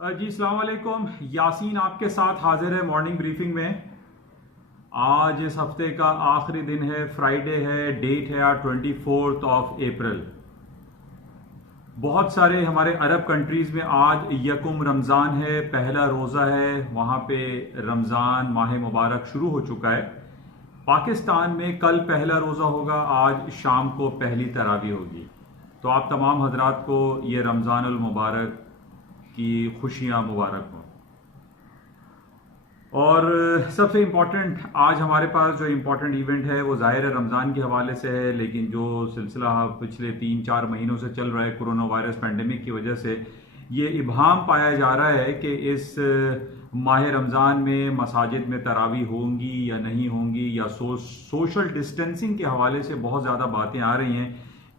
जी अस्सलाम वालेकुम। यासीन आपके साथ हाजिर है मॉर्निंग ब्रीफिंग में। आज इस हफ्ते का आखिरी दिन है, फ्राइडे है, डेट है 24 अप्रैल। बहुत सारे हमारे अरब कंट्रीज में आज यकुम रमज़ान है, पहला रोज़ा है, वहाँ पे रमज़ान माह मुबारक शुरू हो चुका है। पाकिस्तान में कल पहला रोज़ा होगा, आज शाम को पहली तरावी होगी। तो आप तमाम हजरात को ये रमज़ानुल मुबारक की खुशियाँ मुबारक हों। और सबसे इम्पॉर्टेंट आज हमारे पास जो इम्पॉर्टेंट इवेंट है वो ज़ाहिर है रमज़ान के हवाले से है, लेकिन जो सिलसिला पिछले 3-4 महीनों से चल रहा है कोरोना वायरस पैंडेमिक की वजह से, ये इब्हाम पाया जा रहा है कि इस माह रमज़ान में मसाजिद में तरावी होंगी या नहीं होंगी, या सोशल डिस्टेंसिंग के हवाले से बहुत ज़्यादा बातें आ रही हैं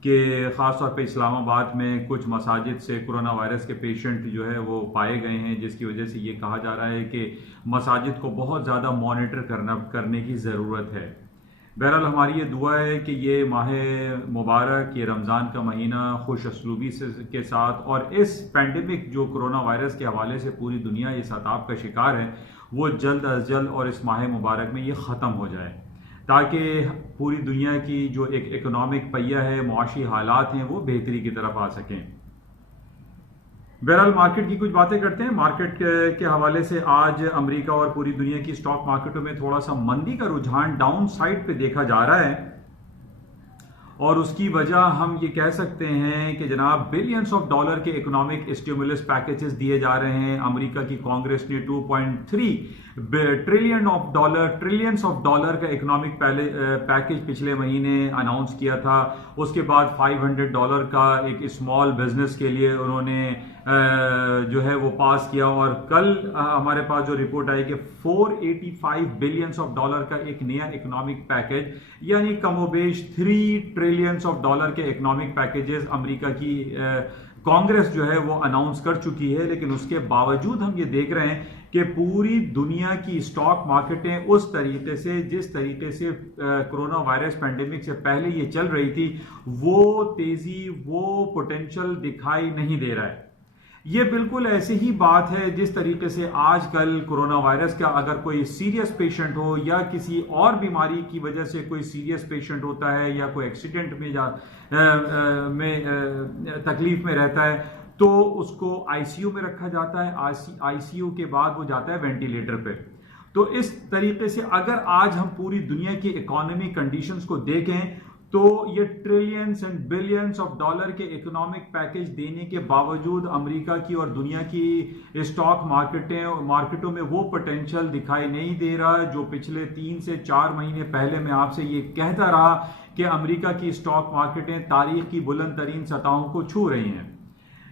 कि ख़ास तौर पे इस्लामाबाद में कुछ मसाजिद से कोरोना वायरस के पेशेंट जो है वो पाए गए हैं, जिसकी वजह से ये कहा जा रहा है कि मसाजिद को बहुत ज़्यादा मॉनिटर करने की ज़रूरत है। बहरहाल हमारी ये दुआ है कि ये माह मुबारक, ये रमज़ान का महीना खुश असलूबी के साथ, और इस पैंडमिक जो कोरोना वायरस के हवाले से पूरी दुनिया इस अताब का शिकार है, वो जल्द अज जल्द और इस माह मुबारक में ये ख़त्म हो जाए, ताकि पूरी दुनिया की जो एक इकोनॉमिक पहिया है, मुआशी हालात हैं, वो बेहतरी की तरफ आ सकें। बहरहाल मार्केट की कुछ बातें करते हैं। मार्केट के हवाले से आज अमेरिका और पूरी दुनिया की स्टॉक मार्केटों में थोड़ा सा मंदी का रुझान डाउन साइड पे देखा जा रहा है, और उसकी वजह हम ये कह सकते हैं कि जनाब बिलियंस ऑफ डॉलर के इकोनॉमिक स्टिमुलस पैकेजेस दिए जा रहे हैं। अमेरिका की कांग्रेस ने 2.3 ट्रिलियंस ऑफ डॉलर का इकोनॉमिक पैकेज पिछले महीने अनाउंस किया था। उसके बाद $500 का एक स्मॉल बिजनेस के लिए उन्होंने जो है वो पास किया, और कल हमारे पास जो रिपोर्ट आई कि 485 बिलियंस ऑफ डॉलर का एक नया इकोनॉमिक पैकेज, यानी कमोबेश 3 ट्रिलियंस ऑफ डॉलर के इकोनॉमिक पैकेजेस अमेरिका की कांग्रेस जो है वो अनाउंस कर चुकी है। लेकिन उसके बावजूद हम ये देख रहे हैं कि पूरी दुनिया की स्टॉक मार्केटें उस तरीके से, जिस तरीके से कोरोना वायरस पैंडेमिक से पहले ये चल रही थी, वो तेजी, वो पोटेंशियल दिखाई नहीं दे रहा है। ये बिल्कुल ऐसी ही बात है जिस तरीके से आजकल कोरोना वायरस का अगर कोई सीरियस पेशेंट हो, या किसी और बीमारी की वजह से कोई सीरियस पेशेंट होता है, या कोई एक्सीडेंट में तकलीफ में रहता है, तो उसको आईसीयू में रखा जाता है। आईसीयू के बाद वो जाता है वेंटिलेटर पे। तो इस तरीके से अगर आज हम पूरी दुनिया की इकोनॉमिक कंडीशंस को देखें, तो ये trillions and billions of dollar के इकोनॉमिक पैकेज देने के बावजूद अमेरिका की और दुनिया की स्टॉक मार्केटों में वो पोटेंशियल दिखाई नहीं दे रहा जो पिछले 3 से 4 महीने पहले मैं आपसे ये कहता रहा कि अमेरिका की स्टॉक मार्केटें तारीख की बुलंद तरीन सतहों को छू रही हैं।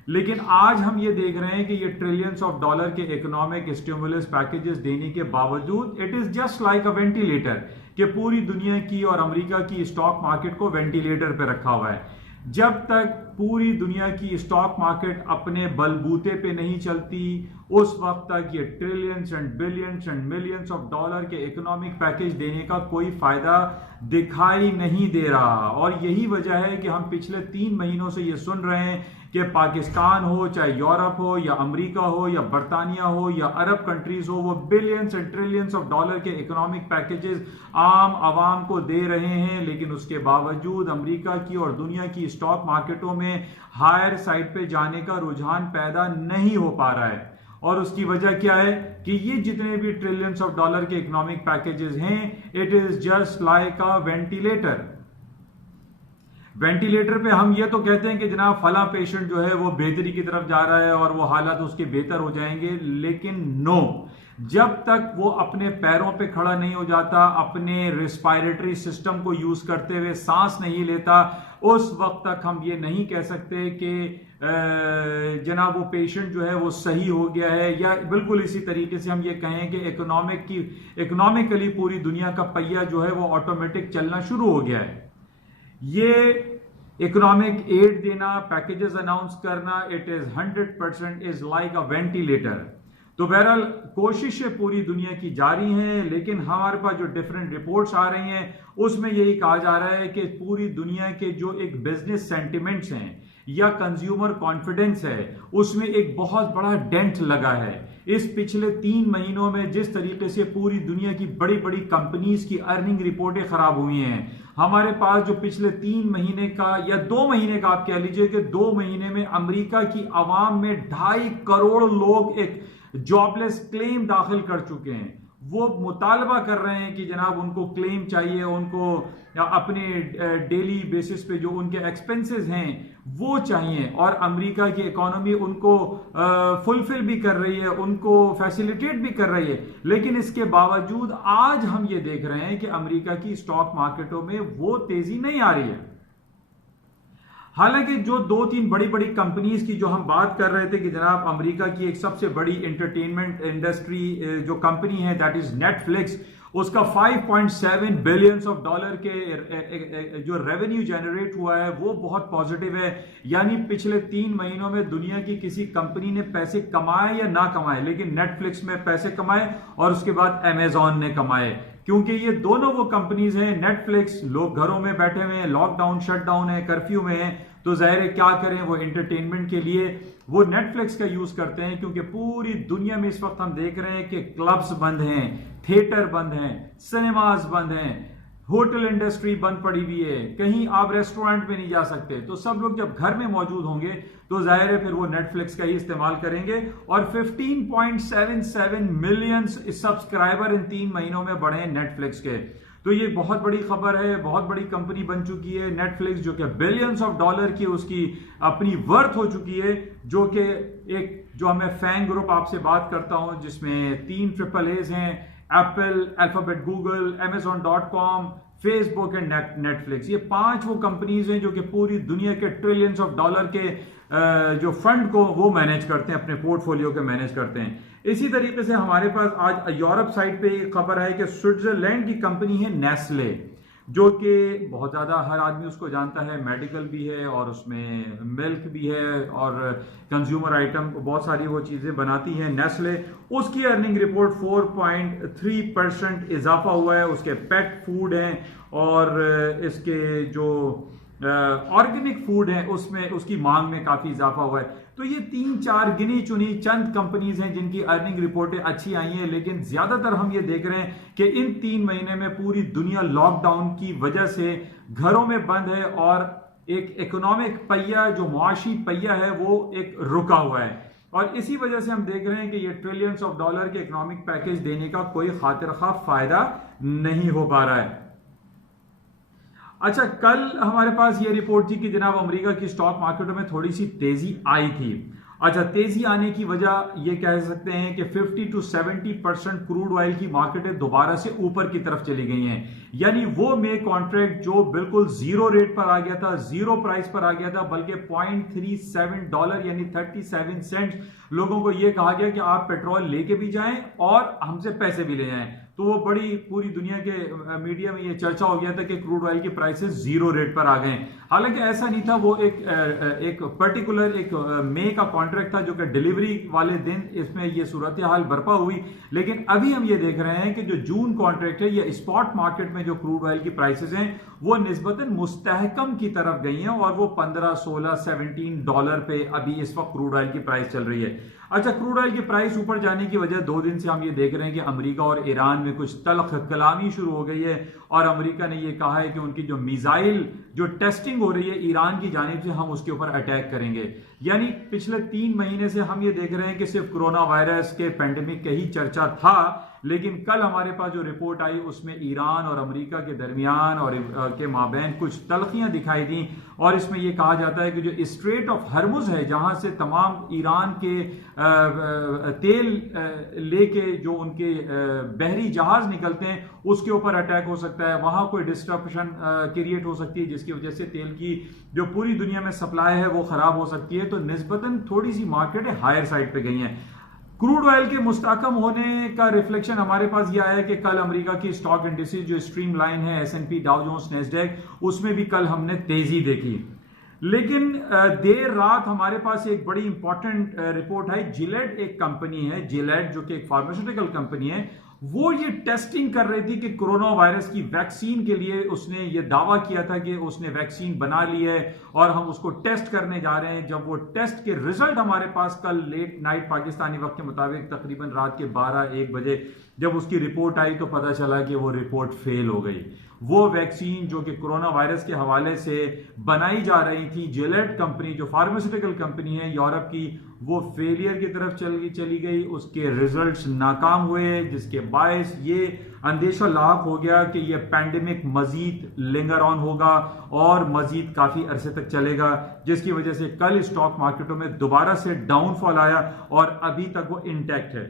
लेकिन आज हम ये देख रहे हैं कि ये ट्रिलियंस ऑफ डॉलर के इकोनॉमिक स्टिमुलस पैकेजेस देने के बावजूद it is just like a ventilator, कि पूरी दुनिया की और अमेरिका की स्टॉक मार्केट को वेंटिलेटर पे रखा हुआ है। जब तक पूरी दुनिया की स्टॉक मार्केट अपने बलबूते पे नहीं चलती, उस वक्त तक ये trillions and billions and millions of dollar के इकोनॉमिक पैकेज देने का कोई फायदा दिखाई नहीं दे रहा। और यही वजह है कि हम पिछले 3 महीनों से ये सुन रहे हैं कि पाकिस्तान हो, चाहे यूरोप हो, या अमेरिका हो, या बरतानिया हो, या अरब कंट्रीज हो, वो billions and trillions of dollar के इकोनॉमिक पैकेजेस आम आवाम को दे रहे हैं। लेकिन उसके बावजूद अमेरिका की और दुनिया की स्टॉक मार्केटों में हायर साइड पे जाने का रुझान पैदा नहीं हो पा रहा है। और उसकी वजह क्या है कि ये जितने भी ट्रिलियंस ऑफ डॉलर के इकोनॉमिक पैकेजेस हैं, it is just like a ventilator. Ventilator पे हम ये तो कहते हैं कि जनाब फला पेशेंट जो है वो बेहतरी की तरफ जा रहा है और वो हालात उसके बेहतर हो जाएंगे, लेकिन नो, जब तक वो अपने पैरों पे खड़ा नहीं हो जाता, अपने रेस्पिरेटरी सिस्टम को यूज करते हुए सांस नहीं लेता, उस वक्त तक हम ये नहीं कह सकते कि जनाब वो पेशेंट जो है वो सही हो गया है। या बिल्कुल इसी तरीके से हम ये कहें कि इकोनॉमिकली पूरी दुनिया का पहिया जो है वो ऑटोमेटिक चलना शुरू हो गया है। ये इकोनॉमिक एड देना, पैकेजेस अनाउंस करना, it is 100% is like a ventilator. तो बहरहाल कोशिशें पूरी दुनिया की जारी हैं, लेकिन हमारे पास जो डिफरेंट रिपोर्ट्स आ रही हैं उसमें यही कहा जा रहा है कि पूरी दुनिया के जो एक बिजनेस सेंटिमेंट्स हैं, या कंज्यूमर कॉन्फिडेंस है, उसमें एक बहुत बड़ा डेंट लगा है। इस पिछले 3 महीनों में जिस तरीके से पूरी दुनिया की बड़ी बड़ी कंपनीज की अर्निंग रिपोर्टें खराब हुई हैं, हमारे पास जो पिछले 3 महीने का या 2 महीने का आप कह लीजिए कि 2 महीने में अमेरिका की आवाम में 2.5 करोड़ लोग एक जॉबलेस क्लेम दाखिल कर चुके हैं। वो मुतालबा कर रहे हैं कि जनाब उनको क्लेम चाहिए, उनको अपने डेली बेसिस पे जो उनके एक्सपेंसेस हैं वो चाहिए, और अमेरिका की इकोनॉमी उनको फुलफिल भी कर रही है, उनको फैसिलिटेट भी कर रही है। लेकिन इसके बावजूद आज हम ये देख रहे हैं कि अमेरिका की स्टॉक मार्केटों में वो तेजी नहीं आ रही है। हालांकि जो 2-3 बड़ी बड़ी कंपनीज की जो हम बात कर रहे थे कि जनाब अमेरिका की एक सबसे बड़ी एंटरटेनमेंट इंडस्ट्री जो कंपनी है दैट इज नेटफ्लिक्स, उसका 5.7 बिलियंस ऑफ डॉलर के जो रेवेन्यू जनरेट हुआ है वो बहुत पॉजिटिव है। यानी पिछले 3 महीनों में दुनिया की किसी कंपनी ने पैसे कमाए या ना कमाए, लेकिन नेटफ्लिक्स में पैसे कमाए और उसके बाद अमेजॉन ने कमाए, क्योंकि ये दोनों वो कंपनीज हैं। नेटफ्लिक्स, लोग घरों में बैठे हुए हैं, लॉकडाउन शटडाउन है, कर्फ्यू में है, तो जाहिर है क्या करें, वो एंटरटेनमेंट के लिए वो नेटफ्लिक्स का यूज करते हैं। क्योंकि पूरी दुनिया में इस वक्त हम देख रहे हैं कि क्लब्स बंद हैं, थिएटर बंद हैं, सिनेमाज बंद हैं, होटल इंडस्ट्री बंद पड़ी हुई है, कहीं आप रेस्टोरेंट में नहीं जा सकते। तो सब लोग जब घर में मौजूद होंगे तो जाहिर है फिर वो नेटफ्लिक्स का ही इस्तेमाल करेंगे। और 15.77 मिलियन सब्सक्राइबर इन 3 महीनों में बढ़े हैं नेटफ्लिक्स के। तो ये बहुत बड़ी खबर है, बहुत बड़ी कंपनी बन चुकी है नेटफ्लिक्स, जो कि बिलियंस ऑफ डॉलर की उसकी अपनी वर्थ हो चुकी है। जो कि एक जो मैं फैन ग्रुप आपसे बात करता हूं जिसमें 3 AAAs हैं, Apple, alphabet, Google, Amazon.com, Facebook and Netflix. ये 5 वो कंपनीज हैं जो कि पूरी दुनिया के ट्रिलियंस ऑफ डॉलर के जो फंड को वो मैनेज करते हैं, अपने पोर्टफोलियो के मैनेज करते हैं। इसी तरीके से हमारे पास आज यूरोप साइड पे खबर है कि स्विट्जरलैंड की कंपनी है नेस्ले, जो कि बहुत ज़्यादा हर आदमी उसको जानता है, मेडिकल भी है और उसमें मिल्क भी है और कंज्यूमर आइटम बहुत सारी वो चीज़ें बनाती हैं नेस्ले। उसकी अर्निंग रिपोर्ट 4.3% इजाफा हुआ है। उसके पेट फूड हैं और इसके जो ऑर्गेनिक फूड है उसमें उसकी मांग में काफी इजाफा हुआ है। तो ये 3-4 गिनी चुनी चंद कंपनीज हैं जिनकी अर्निंग रिपोर्टें अच्छी आई हैं। लेकिन ज्यादातर हम ये देख रहे हैं कि इन 3 महीने में पूरी दुनिया लॉकडाउन की वजह से घरों में बंद है और एक इकोनॉमिक पहिया, जो मुआशी पहिया है, वो एक रुका हुआ है। और इसी वजह से हम देख रहे हैं कि ये ट्रिलियंस ऑफ डॉलर के इकोनॉमिक पैकेज देने का कोई खातिर खा फायदा नहीं हो पा रहा है। अच्छा, कल हमारे पास ये रिपोर्ट थी कि जनाब अमेरिका की स्टॉक मार्केटों में थोड़ी सी तेजी आई थी। अच्छा, तेजी आने की वजह ये कह सकते हैं कि 50 to 70% क्रूड ऑयल की मार्केटें दोबारा से ऊपर की तरफ चली गई हैं। यानी वो मे कॉन्ट्रैक्ट जो बिल्कुल जीरो रेट पर आ गया था, जीरो प्राइस पर आ गया था, बल्कि $0.37 यानी 37 सेंट लोगों को ये कहा गया कि आप पेट्रोल लेके भी जाएं और हमसे पैसे भी ले जाएं। तो वो बड़ी पूरी दुनिया के मीडिया में ये चर्चा हो गया था कि क्रूड ऑयल की प्राइसेस जीरो रेट पर आ गए। हालांकि ऐसा नहीं था, वो एक पर्टिकुलर एक मई का कॉन्ट्रैक्ट था जो कि डिलीवरी वाले दिन इसमें ये सूरत हाल बर्पा हुई। लेकिन अभी हम ये देख रहे हैं कि जो जून कॉन्ट्रैक्ट है, ये स्पॉट मार्केट में जो क्रूड ऑयल की प्राइसेस हैं वो निस्बतन मुस्तहकम की तरफ गई हैं और वो $15, $16, $17 पे अभी इस वक्त क्रूड ऑयल की प्राइस चल रही है। अच्छा, क्रूड ऑयल की प्राइस ऊपर जाने की वजह 2 दिन से हम ये देख रहे हैं कि अमेरिका और ईरान में कुछ तल्ख कलामी शुरू हो गई है और अमेरिका ने ये कहा है कि उनकी जो मिसाइल जो टेस्टिंग हो रही है ईरान की जानिब से, हम उसके ऊपर अटैक करेंगे। यानी पिछले 3 महीने से हम ये देख रहे हैं कि सिर्फ कोरोना वायरस के पेंडेमिक का ही चर्चा था, लेकिन कल हमारे पास जो रिपोर्ट आई उसमें ईरान और अमेरिका के दरमियान और के माबैन कुछ तल्खियां दिखाई दी। और इसमें यह कहा जाता है कि जो स्ट्रेट ऑफ हर्मुज है, जहां से तमाम ईरान के तेल लेके जो उनके बहरी जहाज निकलते हैं उसके ऊपर अटैक हो सकता है, वहां कोई डिस्ट्रप्शन क्रिएट हो सकती है जिसकी वजह से तेल की जो पूरी दुनिया में सप्लाई है वो खराब हो सकती है। तो निस्बतन थोड़ी सी मार्केट हायर साइड पे गई हैं। क्रूड ऑयल के मुस्तकम होने का रिफ्लेक्शन हमारे पास यह आया कि कल अमेरिका की स्टॉक इंडिसेस जो स्ट्रीमलाइन है, S&P, डाउ जोन्स, नैस्डैक, उसमें भी कल हमने तेजी देखी। लेकिन देर रात हमारे पास एक बड़ी इंपॉर्टेंट रिपोर्ट है। जिलेट एक कंपनी है, जिलेट जो कि एक फार्मास्यूटिकल कंपनी है, वो ये टेस्टिंग कर रही थी कि कोरोना वायरस की वैक्सीन के लिए उसने ये दावा किया था कि उसने वैक्सीन बना ली है और हम उसको टेस्ट करने जा रहे हैं। जब वो टेस्ट के रिजल्ट हमारे पास कल लेट नाइट पाकिस्तानी वक्त के मुताबिक तकरीबन रात के 12-1 बजे जब उसकी रिपोर्ट आई तो पता चला कि वो रिपोर्ट फेल हो गई। वो वैक्सीन जो कि कोरोना वायरस के हवाले से बनाई जा रही थी, जिलेट कंपनी जो फार्मास्यूटिकल कंपनी है यूरोप की, वो फेलियर की तरफ चली गई। उसके रिजल्ट्स नाकाम हुए, जिसके बायस ये अंदेशा लाक हो गया कि ये पैंडेमिक मजीद लिंगर ऑन होगा और मजीद काफी अरसे तक चलेगा, जिसकी वजह से कल स्टॉक मार्केटों में दोबारा से डाउनफॉल आया और अभी तक वो इंटैक्ट है।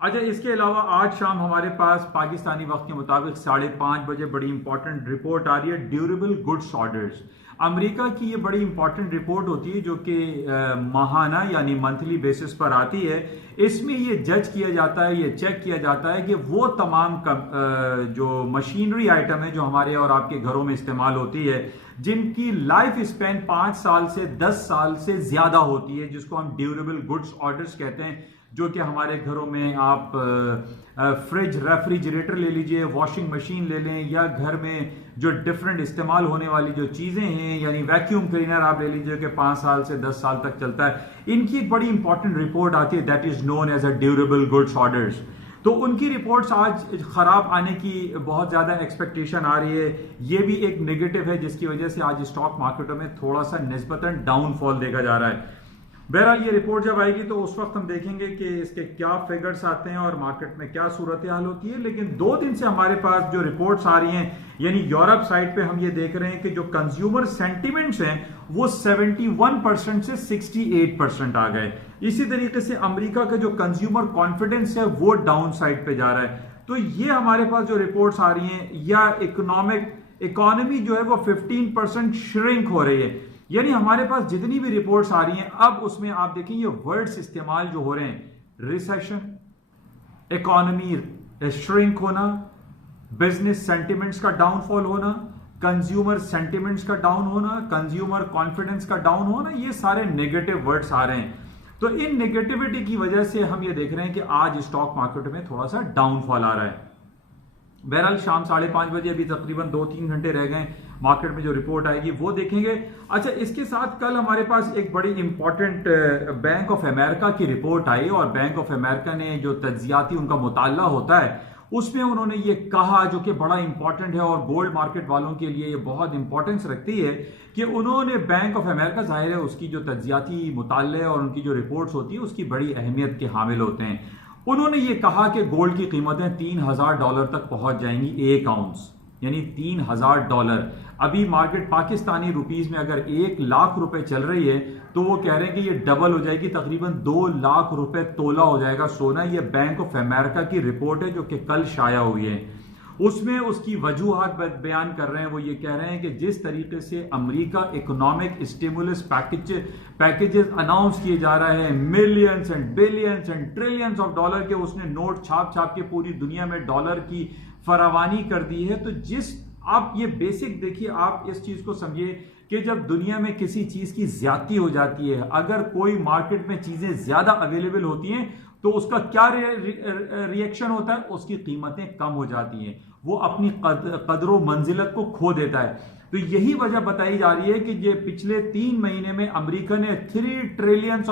अच्छा, इसके अलावा आज शाम हमारे पास पाकिस्तानी वक्त के मुताबिक 5:30 बजे बड़ी इंपॉर्टेंट रिपोर्ट आ रही है, ड्यूरेबल गुड्स ऑर्डर्स। अमेरिका की ये बड़ी इंपॉर्टेंट रिपोर्ट होती है जो कि माहाना यानी मंथली बेसिस पर आती है। इसमें ये जज किया जाता है, ये चेक किया जाता है कि वो तमाम जो मशीनरी आइटम है जो हमारे और आपके घरों में इस्तेमाल होती है, जिनकी लाइफ स्पैन 5 साल से 10 साल से ज्यादा होती है, जिसको हम ड्यूरेबल गुड्स ऑर्डर्स कहते हैं, जो कि हमारे घरों में आप फ्रिज, रेफ्रिजरेटर ले लीजिए, वॉशिंग मशीन ले लें, या घर में जो डिफरेंट इस्तेमाल होने वाली जो चीज़ें हैं यानी वैक्यूम क्लीनर आप ले लीजिए कि 5 साल से 10 साल तक चलता है। इनकी एक बड़ी इंपॉर्टेंट रिपोर्ट आती है, that is known as a durable goods orders. तो उनकी रिपोर्ट्स आज खराब आने की बहुत ज्यादा एक्सपेक्टेशन आ रही है। ये भी एक नेगेटिव है जिसकी वजह से आज स्टॉक मार्केटों में थोड़ा सा निस्बतन डाउनफॉल देखा जा रहा है। बहरहाल ये रिपोर्ट जब आएगी तो उस वक्त हम देखेंगे कि इसके क्या फिगर्स आते हैं और मार्केट में क्या सूरत हाल होती है। लेकिन 2 दिन से हमारे पास जो रिपोर्ट्स आ रही हैं, यानी यूरोप साइड पे हम ये देख रहे हैं कि जो कंज्यूमर सेंटिमेंट्स हैं वो 71% से 68% आ गए। इसी तरीके से अमेरिका का जो कंज्यूमर कॉन्फिडेंस है वो डाउन साइड पे जा रहा है। तो ये हमारे पास जो रिपोर्ट्स आ रही हैं, या इकोनॉमी जो है वो 15% श्रिंक हो रही है। यानी हमारे पास जितनी भी रिपोर्ट्स आ रही हैं अब उसमें आप देखें ये वर्ड्स इस्तेमाल जो हो रहे हैं, रिसेशन, इकोनॉमी श्रिंक होना, बिजनेस सेंटिमेंट्स का डाउनफॉल होना, कंज्यूमर सेंटिमेंट्स का डाउन होना, कंज्यूमर कॉन्फिडेंस का डाउन होना, ये सारे नेगेटिव वर्ड्स आ रहे हैं। तो इन नेगेटिविटी की वजह से हम ये देख रहे हैं कि आज स्टॉक मार्केट में थोड़ा सा डाउनफॉल आ रहा है। बहरहाल शाम 5:30 बजे, अभी तकरीबन 2-3 घंटे रह गए, मार्केट में जो रिपोर्ट आएगी वो देखेंगे। अच्छा, इसके साथ कल हमारे पास एक बड़ी इंपॉर्टेंट बैंक ऑफ अमेरिका की रिपोर्ट आई और बैंक ऑफ अमेरिका ने जो तज्जियाती उनका मुताला होता है उसमें उन्होंने ये कहा, जो कि बड़ा इंपॉर्टेंट है और गोल्ड मार्केट वालों के लिए ये बहुत इंपॉर्टेंस रखती है, कि उन्होंने बैंक ऑफ अमेरिका, जाहिर है उसकी जो तज्जियाती मुताले और उनकी जो रिपोर्ट्स होती है उसकी बड़ी अहमियत के हामिल होते हैं। उन्होंने ये कहा कि गोल्ड की कीमतें $3000 तक पहुंच जाएंगी 1 आउंस, यानी $3000। अभी मार्केट पाकिस्तानी रुपीस में अगर 1 लाख रुपए चल रही है तो वो कह रहे हैं कि ये डबल हो जाएगी, तकरीबन 2 लाख रुपए तोला हो जाएगा सोना। ये बैंक ऑफ अमेरिका की रिपोर्ट है जो कि कल शाया हुई है। उसमें उसकी वजूहात बयान कर रहे हैं। वो ये कह रहे हैं कि जिस तरीके से America economic stimulus packages announce किए जा रहे हैं, millions and billions and trillions of dollar के उसने नोट छाप के पूरी दुनिया में डॉलर की फरावानी कर दी है। तो आप ये बेसिक देखिए, आप इस चीज को समझिए कि जब दुनिया में किसी चीज की ज्यादती हो जाती है, अगर कोई मार्केट में चीजें ज्यादा अवेलेबल होती हैं तो उसका क्या रिएक्शन होता है, उसकी कीमतें कम हो जाती हैं, वो अपनी कदरों मंजिलत को खो देता है। तो यही वजह बताई जा रही है कि ये पिछले 3 महीने में अमेरिका ने $3 ट्रिलियन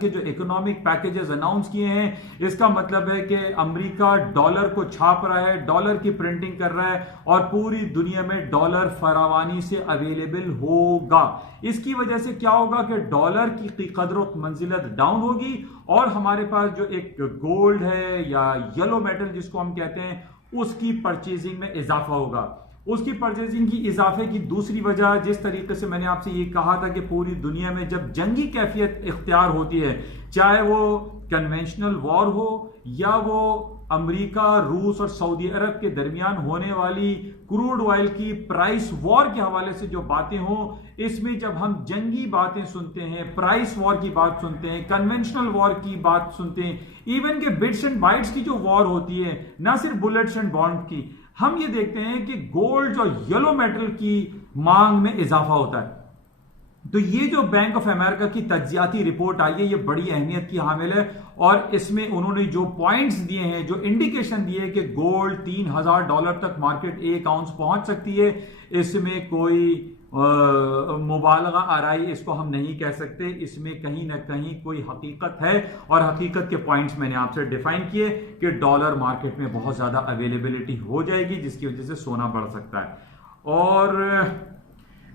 के जो इकोनॉमिक पैकेजेस अनाउंस किए हैं। इसका मतलब है कि अमेरिका डॉलर को छाप रहा है, डॉलर की प्रिंटिंग कर रहा है और पूरी दुनिया में डॉलर फरावानी से अवेलेबल होगा। इसकी वजह से क्या होगा कि डॉलर की कदरों मंजिलत डाउन होगी और हमारे पास जो एक गोल्ड है या येलो मेटल जिसको हम कहते हैं, उसकी परचेजिंग में इजाफा होगा। उसकी परचेजिंग की इजाफे की दूसरी वजह, जिस तरीके से मैंने आपसे ये कहा था कि पूरी दुनिया में जब जंगी कैफियत इख्तियार होती है, चाहे वो कन्वेंशनल वॉर हो या वो अमेरिका, रूस और सऊदी अरब के दरमियान होने वाली क्रूड ऑयल की प्राइस वॉर के हवाले से जो बातें हो, इसमें जब हम जंगी बातें सुनते हैं, प्राइस वॉर की बात सुनते हैं, कन्वेंशनल वॉर की बात सुनते हैं, इवन के बिट्स एंड बाइट्स की जो वॉर होती है, ना सिर्फ बुलेट्स एंड बॉन्ड की, हम ये देखते हैं कि गोल्ड और येलो मेटल की मांग में इजाफा होता है। तो ये जो बैंक ऑफ अमेरिका की तज्जियाती रिपोर्ट आई है, ये बड़ी अहमियत की हामिल है। और इसमें उन्होंने जो पॉइंट्स दिए हैं, जो इंडिकेशन दिए कि गोल्ड $3000 तक मार्केट 1 आउंस पहुंच सकती है, इसमें कोई मुबालगा आराई इसको हम नहीं कह सकते। इसमें कहीं ना कहीं कोई हकीकत है, और हकीकत के पॉइंट्स मैंने आपसे डिफाइन किए कि डॉलर मार्केट में बहुत ज्यादा अवेलेबिलिटी हो जाएगी, जिसकी वजह से सोना बढ़ सकता है। और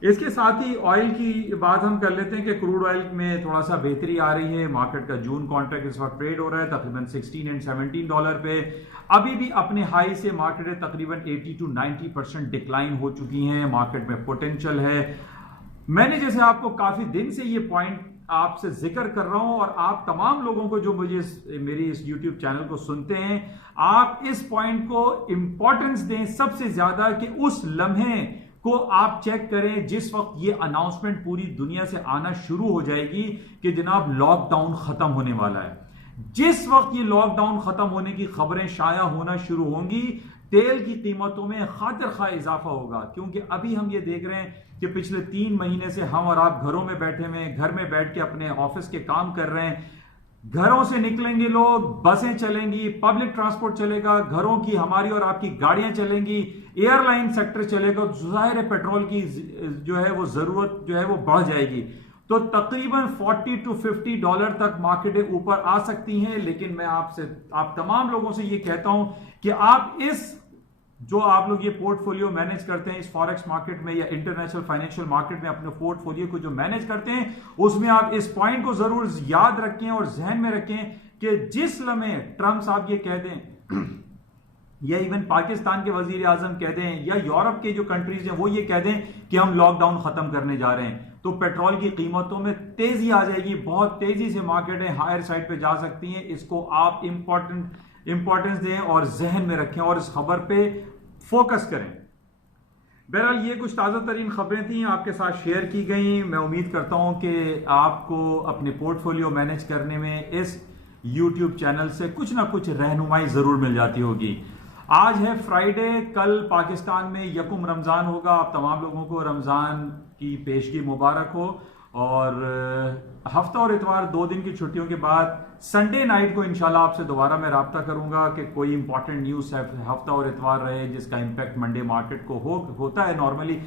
इसके साथ ही ऑयल की बात हम कर लेते हैं कि क्रूड ऑयल में थोड़ा सा बेहतरी आ रही है। मार्केट का जून कॉन्ट्रैक्ट इस वक्त ट्रेड हो रहा है तकरीबन $16 और $17 पे। अभी भी अपने हाई से मार्केट तकरीबन 80 to 90% डिक्लाइन हो चुकी हैं। मार्केट में पोटेंशियल है। मैंने जैसे आपको काफी दिन से ये पॉइंट आपसे जिक्र कर रहा हूं, और आप तमाम लोगों को जो मुझे मेरी इस YouTube चैनल को सुनते हैं, आप इस पॉइंट को इंपॉर्टेंस दें सबसे ज्यादा कि उस लम्हे को आप चेक करें जिस वक्त ये अनाउंसमेंट पूरी दुनिया से आना शुरू हो जाएगी कि जनाब लॉकडाउन खत्म होने वाला है। जिस वक्त ये लॉकडाउन खत्म होने की खबरें शाया होना शुरू होंगी, तेल की कीमतों में खातिर खा इजाफा होगा। क्योंकि अभी हम ये देख रहे हैं कि पिछले 3 महीने से हम और आप घरों में बैठे हुए, घर में बैठ के अपने ऑफिस के काम कर रहे हैं। घरों से निकलेंगे लोग, बसें चलेंगी, पब्लिक ट्रांसपोर्ट चलेगा, घरों की हमारी और आपकी गाड़ियां चलेंगी, एयरलाइन सेक्टर चलेगा। जाहिर है पेट्रोल की जो है वो जरूरत जो है वो बढ़ जाएगी। तो तकरीबन $40 to $50 तक मार्केटें ऊपर आ सकती हैं। लेकिन मैं आप तमाम लोगों से ये कहता हूं कि आप जो आप लोग ये पोर्टफोलियो मैनेज करते हैं इस फॉरेक्स मार्केट में या इंटरनेशनल फाइनेंशियल मार्केट में, अपने पोर्टफोलियो को जो मैनेज करते हैं, उसमें आप इस पॉइंट को जरूर याद रखें और जहन में रखें कि जिस लम्हे ट्रंप साहब ये कह दें या इवन पाकिस्तान के वजीर आजम कह दें या यूरोप के जो कंट्रीज हैं वो ये कह दें कि हम लॉकडाउन खत्म करने जा रहे हैं, तो पेट्रोल की कीमतों में तेजी आ जाएगी। बहुत तेजी से मार्केटें हायर साइड पे जा सकती हैं। इसको आप इंपॉर्टेंस दें और जहन में रखें और इस खबर पे फोकस करें। बहरहाल ये कुछ ताज़ा तरीन खबरें थी, आपके साथ शेयर की गई। मैं उम्मीद करता हूं कि आपको अपने पोर्टफोलियो मैनेज करने में इस YouTube चैनल से कुछ ना कुछ रहनुमाई जरूर मिल जाती होगी। आज है फ्राइडे, कल पाकिस्तान में यकुम रमजान होगा। आप तमाम लोगों को रमजान की पेशगी मुबारक हो। और हफ्ता और इतवार 2 दिन की छुट्टियों के बाद संडे नाइट को इंशाल्लाह आपसे दोबारा मैं राब्ता करूंगा कि कोई इंपॉर्टेंट न्यूज हफ्ता और इतवार रहे जिसका इंपैक्ट मंडे मार्केट को होता है नॉर्मली,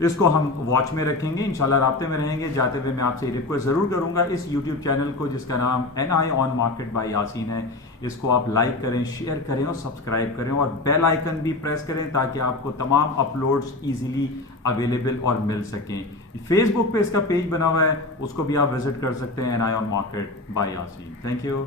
इसको हम वॉच में रखेंगे। इंशाल्लाह राब्ते में रहेंगे। जाते हुए मैं आपसे रिक्वेस्ट जरूर करूंगा, इस यूट्यूब चैनल को जिसका नाम NI on market by Yasin है, इसको आप लाइक करें, शेयर करें और सब्सक्राइब करें और बेल आइकन भी प्रेस करें ताकि आपको तमाम अपलोड्स इजीली अवेलेबल और मिल सकें। फेसबुक पे इसका पेज बना हुआ है, उसको भी आप विजिट कर सकते हैं, NI on market by Yasin. Thank you.